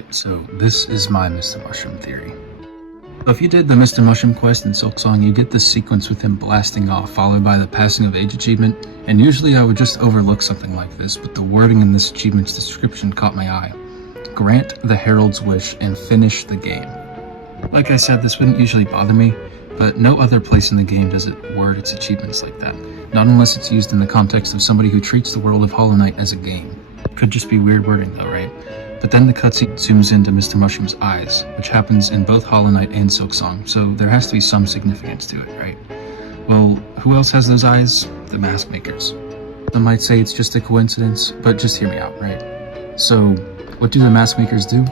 Alright, so this is my Mr. Mushroom theory. So if you did the Mr. Mushroom quest in Silksong, you get this sequence with him blasting off, followed by the Passing of Age achievement, and usually I would just overlook something like this, but the wording in this achievement's description caught my eye. Grant the Herald's wish and finish the game. Like I said, this wouldn't usually bother me, but no other place in the game does it word its achievements like that. Not unless it's used in the context of somebody who treats the world of Hollow Knight as a game. Could just be weird wording though, right? But then the cutscene zooms into Mr. Mushroom's eyes, which happens in both Hollow Knight and Silksong, so there has to be some significance to it, right? Well, who else has those eyes? The mask makers. Some might say it's just a coincidence, but just hear me out, right? So, what do the mask makers do?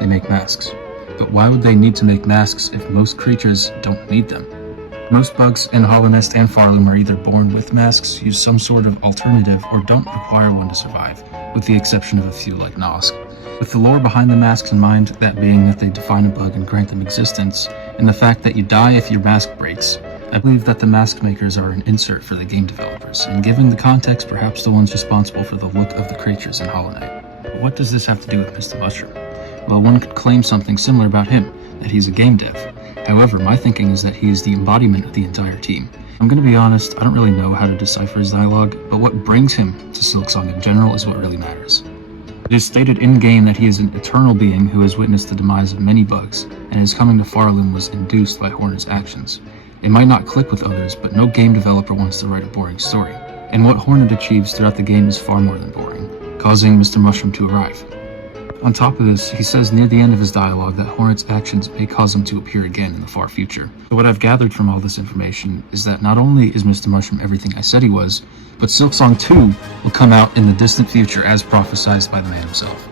They make masks. But why would they need to make masks if most creatures don't need them? Most bugs in Hallownest and Farloom are either born with masks, use some sort of alternative, or don't require one to survive, with the exception of a few like Nosk. With the lore behind the masks in mind, that being that they define a bug and grant them existence, and the fact that you die if your mask breaks, I believe that the mask makers are an insert for the game developers, and given the context, perhaps the ones responsible for the look of the creatures in Hollow Knight. But what does this have to do with Mr. Mushroom? Well, one could claim something similar about him, that he's a game dev. However, my thinking is that he is the embodiment of the entire team. I'm gonna be honest, I don't really know how to decipher his dialogue, but what brings him to Silksong in general is what really matters. It is stated in-game that he is an eternal being who has witnessed the demise of many bugs, and his coming to Farloom was induced by Horner's actions. It might not click with others, but no game developer wants to write a boring story. And what Hornet achieves throughout the game is far more than boring, causing Mr. Mushroom to arrive. On top of this, he says near the end of his dialogue that Hornet's actions may cause him to appear again in the far future. So what I've gathered from all this information is that not only is Mr. Mushroom everything I said he was, but Silksong 2 will come out in the distant future as prophesized by the man himself.